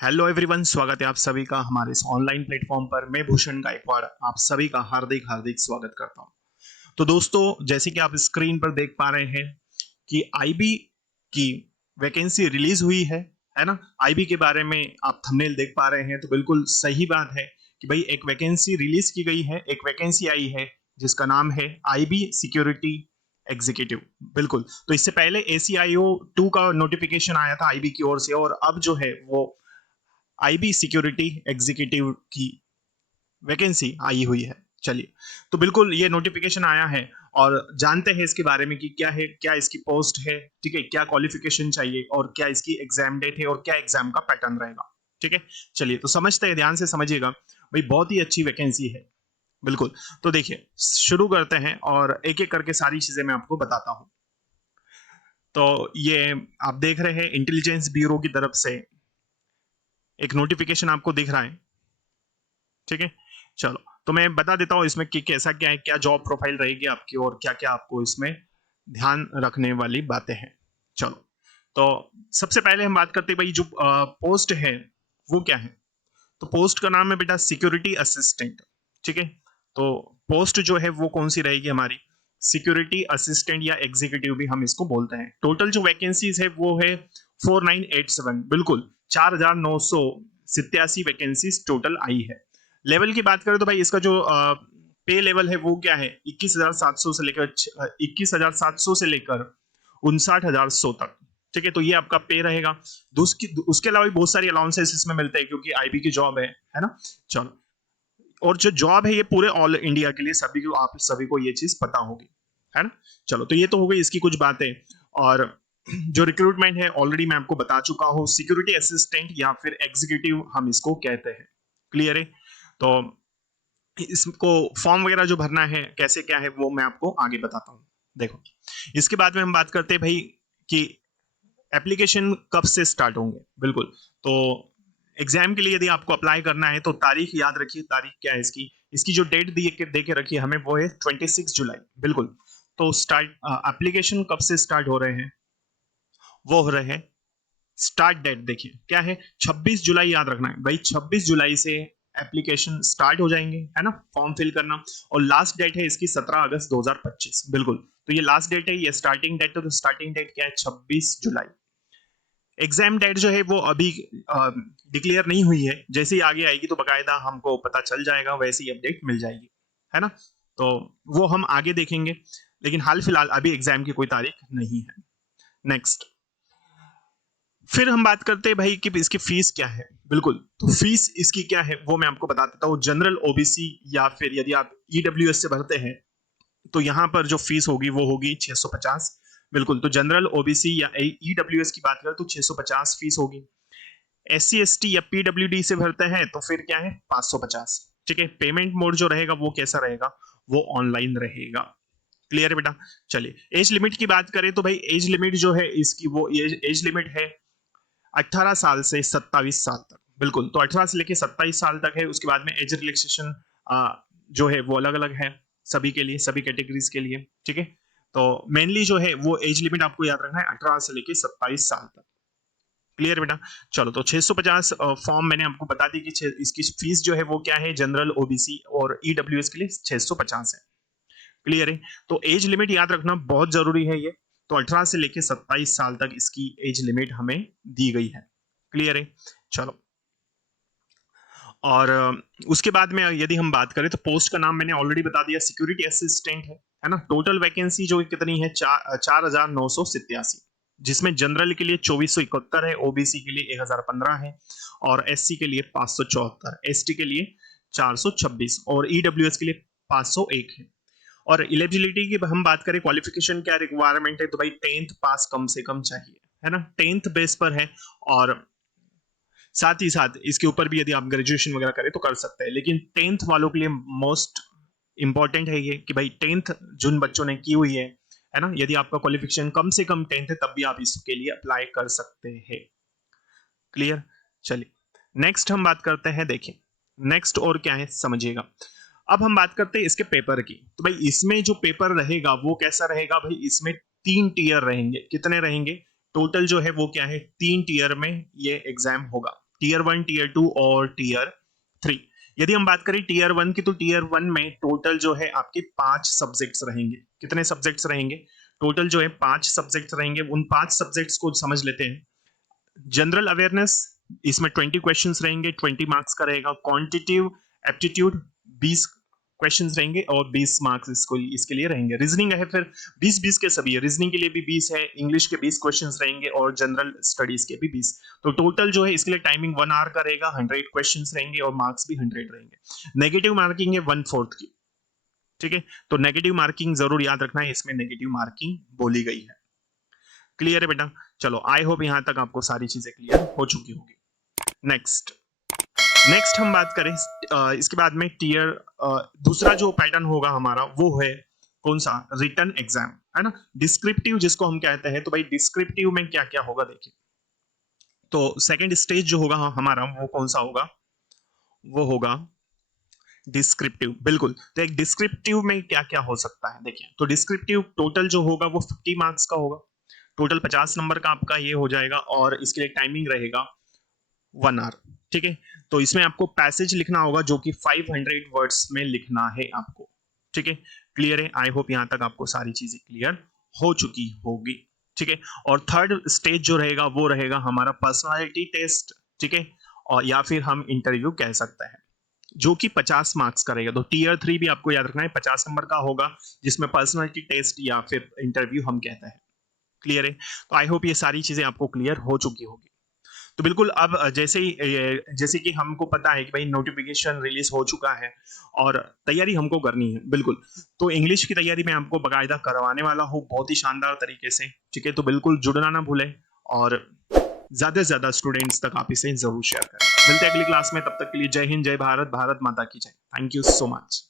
Hello everyone, स्वागत है आप सभी का हमारे इस ऑनलाइन प्लेटफॉर्म पर। मैं भूषण गायकवाड़ आप सभी का हार्दिक हार्दिक स्वागत करता हूं। तो दोस्तों, जैसे कि आप स्क्रीन पर देख पा रहे हैं कि आईबी की वैकेंसी रिलीज हुई है ना। आईबी के बारे में आप थंबनेल देख पा रहे हैं, तो बिल्कुल सही बात है कि भाई एक वैकेंसी रिलीज की गई है, एक वैकेंसी आई है जिसका नाम है आईबी सिक्योरिटी एग्जीक्यूटिव। बिल्कुल, तो इससे पहले ACIO 2 का नोटिफिकेशन आया था आईबी की ओर से, और अब जो है वो आईबी सिक्योरिटी एग्जीक्यूटिव की वैकेंसी आई हुई है। चलिए, तो बिल्कुल ये नोटिफिकेशन आया है और जानते हैं इसके बारे में कि क्या है, क्या इसकी पोस्ट है, ठीक है, क्या क्वालिफिकेशन चाहिए और क्या इसकी एग्जाम डेट है और क्या एग्जाम का पैटर्न रहेगा। ठीक है, चलिए तो समझते हैं, ध्यान से समझिएगा भाई, बहुत ही अच्छी वैकेंसी है। बिल्कुल, तो देखिए शुरू करते हैं और एक एक करके सारी चीजें मैं आपको बताता हूं। तो ये आप देख रहे हैं इंटेलिजेंस ब्यूरो की तरफ से एक नोटिफिकेशन आपको दिख रहा है। ठीक है, चलो तो मैं बता देता हूँ इसमें कि कैसा क्या है, क्या जॉब प्रोफाइल रहेगी आपकी और क्या क्या आपको इसमें ध्यान रखने वाली बातें हैं। चलो, तो सबसे पहले हम बात करते हैं भाई, जो पोस्ट है वो क्या है। तो पोस्ट का नाम है बेटा सिक्योरिटी असिस्टेंट। ठीक है, तो पोस्ट जो है वो कौन सी रहेगी हमारी, सिक्योरिटी असिस्टेंट या एग्जीक्यूटिव भी हम इसको बोलते हैं। टोटल जो वैकेंसीज है वो है 4987। बिल्कुल 4987 वैकेंसीज टोटल आई है। लेवल की बात करें तो भाई इसका जो पे लेवल है वो क्या है, 21,700 से लेकर 21,700 से लेकर 59,100 तक। ठीक है, तो ये आपका पे रहेगा। उसके अलावा भी बहुत सारी अलाउंसेस इसमें मिलते हैं क्योंकि आईबी की जॉब है ना। चलो, और जो जॉब है ये पूरे ऑल इंडिया के लिए, सभी को, आप सभी को ये चीज पता होगी, है ना। चलो, तो ये तो हो गई इसकी कुछ बातें। और जो रिक्रूटमेंट है ऑलरेडी मैं आपको बता चुका हूँ, सिक्योरिटी असिस्टेंट या फिर एग्जीक्यूटिव हम इसको कहते हैं। क्लियर है, तो इसको फॉर्म वगैरह जो भरना है, कैसे क्या है, वो मैं आपको आगे बताता हूँ। देखो, इसके बाद में हम बात करते हैं भाई कि एप्लीकेशन कब से स्टार्ट होंगे। बिल्कुल, तो एग्जाम के लिए यदि आपको अप्लाई करना है तो तारीख याद रखिए। तारीख क्या है इसकी, इसकी जो डेट दे के रखी है हमें वो है 26 जुलाई। बिल्कुल, तो स्टार्ट एप्लीकेशन कब से स्टार्ट हो रहे हैं, वो हो रहे हैं, स्टार्ट डेट देखिए क्या है, 26 जुलाई याद रखना है भाई। 26 जुलाई से एप्लीकेशन स्टार्ट हो जाएंगे, है ना, फॉर्म फिल करना। और लास्ट डेट है इसकी 17 अगस्त 2025। बिल्कुल, तो ये लास्ट डेट है, ये स्टार्टिंग डेट है। तो स्टार्टिंग डेट क्या है, 26 जुलाई। एग्जाम डेट जो है वो अभी डिक्लेयर नहीं हुई है, जैसे ही आगे आएगी तो बकायदा हमको पता चल जाएगा, वैसे ही अपडेट मिल जाएगी, है ना। तो वो हम आगे देखेंगे, लेकिन हाल फिलहाल अभी एग्जाम की कोई तारीख नहीं है। नेक्स्ट, फिर हम बात करते हैं भाई कि इसकी फीस क्या है। बिल्कुल, तो फीस इसकी क्या है वो मैं आपको बता देता हूँ। जनरल ओबीसी या फिर यदि आप ईडब्ल्यूएस से भरते हैं तो यहाँ पर जो फीस होगी वो होगी 650। बिल्कुल, तो जनरल ओबीसी या ईडब्ल्यूएस की बात करें तो 650 फीस होगी। SC ST या PWD से भरते हैं तो फिर क्या है, 550। ठीक है, पेमेंट मोड जो रहेगा वो कैसा रहेगा, वो ऑनलाइन रहेगा। क्लियर है बेटा। चलिए, एज लिमिट की बात करें तो भाई एज लिमिट जो है इसकी, वो एज लिमिट है 18 साल से 27 साल तक। बिल्कुल, तो 18 से लेके 27 साल तक है। उसके बाद में एज रिलैक्सेशन जो है वो अलग अलग है सभी के लिए, सभी कैटेगरीज के लिए। ठीक है, तो मेनली जो है वो एज लिमिट आपको याद रखना है 18 से लेके 27 साल तक। क्लियर बेटा। चलो, तो 650 फॉर्म मैंने आपको बता दी कि इसकी फीस जो है वो क्या है, जनरल ओबीसी और ईडब्ल्यूएस के लिए 650 है। क्लियर है, तो एज लिमिट याद रखना बहुत जरूरी है ये। तो 18 से लेके 27 साल तक इसकी एज लिमिट हमें दी गई है। क्लियर है, चलो। और उसके बाद में यदि हम बात करें तो पोस्ट का नाम मैंने ऑलरेडी बता दिया, सिक्योरिटी असिस्टेंट है ना। टोटल वैकेंसी जो कितनी है, 4,987, जिसमें जनरल के लिए 2471 है, ओबीसी के लिए 1015 है और एससी के लिए 574, एसटी के लिए 426 और ईडब्ल्यूएस के लिए 501 है। और एलिजिबिलिटी की हम बात करें, क्वालिफिकेशन क्या रिक्वायरमेंट है, तो भाई 10th पास कम से कम चाहिए, है ना, 10th बेस पर है। और साथ ही साथ इसके ऊपर भी यदि आप ग्रेजुएशन वगैरह करें तो कर सकते हैं, लेकिन 10th वालों के लिए मोस्ट इंपॉर्टेंट है ये कि भाई 10th जिन बच्चों ने की हुई है ना, यदि आपका क्वालिफिकेशन कम से कम 10th है तब भी आप इसके लिए अप्लाई कर सकते हैं। क्लियर, चलिए नेक्स्ट हम बात करते हैं। देखिए नेक्स्ट और क्या है समझिएगा। अब हम बात करते हैं इसके पेपर की। तो भाई इसमें जो पेपर रहेगा वो कैसा रहेगा भाई, इसमें 3 टीयर रहेंगे। कितने रहेंगे, टोटल जो है वो क्या है, 3 टीयर में ये एग्जाम होगा। टीयर 1, टीयर 2 और टीयर 3। यदि हम बात करें टीयर 1 की, तो टीयर 1 में टोटल जो है आपके 5 सब्जेक्ट्स रहेंगे। कितने सब्जेक्ट्स रहेंगे? टोटल जो है 5 सब्जेक्ट्स रहेंगे। उन 5 सब्जेक्ट्स को समझ लेते हैं। जनरल अवेयरनेस, इसमें 20 क्वेश्चंस रहेंगे, 20 मार्क्स का रहेगा। क्वांटिटेटिव एप्टीट्यूड 20 क्वेश्चंस रहेंगे और 20 मार्क्स इसके लिए रहेंगे। रीजनिंग है फिर 20-20 के सभी है। रीजनिंग के लिए भी 20 है, इंग्लिश के 20 क्वेश्चंस रहेंगे और जनरल स्टडीज के भी 20। तो टोटल जो है इसके लिए टाइमिंग 1 आवर का रहेगा, 100 क्वेश्चंस रहेंगे और मार्क्स भी 100 रहेंगे। नेगेटिव मार्किंग है 1/4 की, ठीक है। तो नेगेटिव मार्किंग जरूर याद रखना है, इसमें नेगेटिव मार्किंग बोली गई है। क्लियर है बेटा? चलो, आई होप यहां तक आपको सारी चीजें क्लियर हो चुकी होगी। नेक्स्ट हम बात करें इसके बाद में टीयर दूसरा जो पैटर्न होगा हमारा वो है कौन सा? रिटन एग्जाम, है ना। डिस्क्रिप्टिव जिसको हम कहते हैं। तो भाई डिस्क्रिप्टिव में क्या क्या होगा देखिए। तो सेकंड स्टेज जो होगा हमारा वो कौन सा होगा? वो होगा डिस्क्रिप्टिव। बिल्कुल। तो एक डिस्क्रिप्टिव में क्या क्या हो सकता है देखिए। तो डिस्क्रिप्टिव टोटल जो होगा वो 50 मार्क्स का होगा। टोटल 50 नंबर का आपका ये हो जाएगा और इसके लिए टाइमिंग रहेगा 1 आवर, ठीक है। तो इसमें आपको पैसेज लिखना होगा जो कि 500 वर्ड्स में लिखना है आपको, ठीक है। क्लियर है? आई होप यहां तक आपको सारी चीजें क्लियर हो चुकी होगी, ठीक है। और थर्ड स्टेज जो रहेगा वो रहेगा हमारा पर्सनालिटी टेस्ट, ठीक है, और या फिर हम इंटरव्यू कह सकते हैं, जो कि 50 मार्क्स का रहेगा। तो टीयर 3 भी आपको याद रखना है, 50 नंबर का होगा, जिसमें पर्सनालिटी टेस्ट या फिर इंटरव्यू हम कहते हैं। क्लियर है? तो आई होप ये सारी चीजें आपको क्लियर हो चुकी होगी। तो बिल्कुल अब जैसे कि हमको पता है कि भाई नोटिफिकेशन रिलीज हो चुका है और तैयारी हमको करनी है, बिल्कुल। तो इंग्लिश की तैयारी मैं आपको बाकायदा करवाने वाला हूँ बहुत ही शानदार तरीके से, ठीक है। तो बिल्कुल जुड़ना ना भूलें और ज्यादा से ज्यादा स्टूडेंट्स तक आप इसे जरूर शेयर करें। मिलते हैं अगली क्लास में, तब तक के लिए जय हिंद, जय भारत, भारत माता की जय। Thank you so much.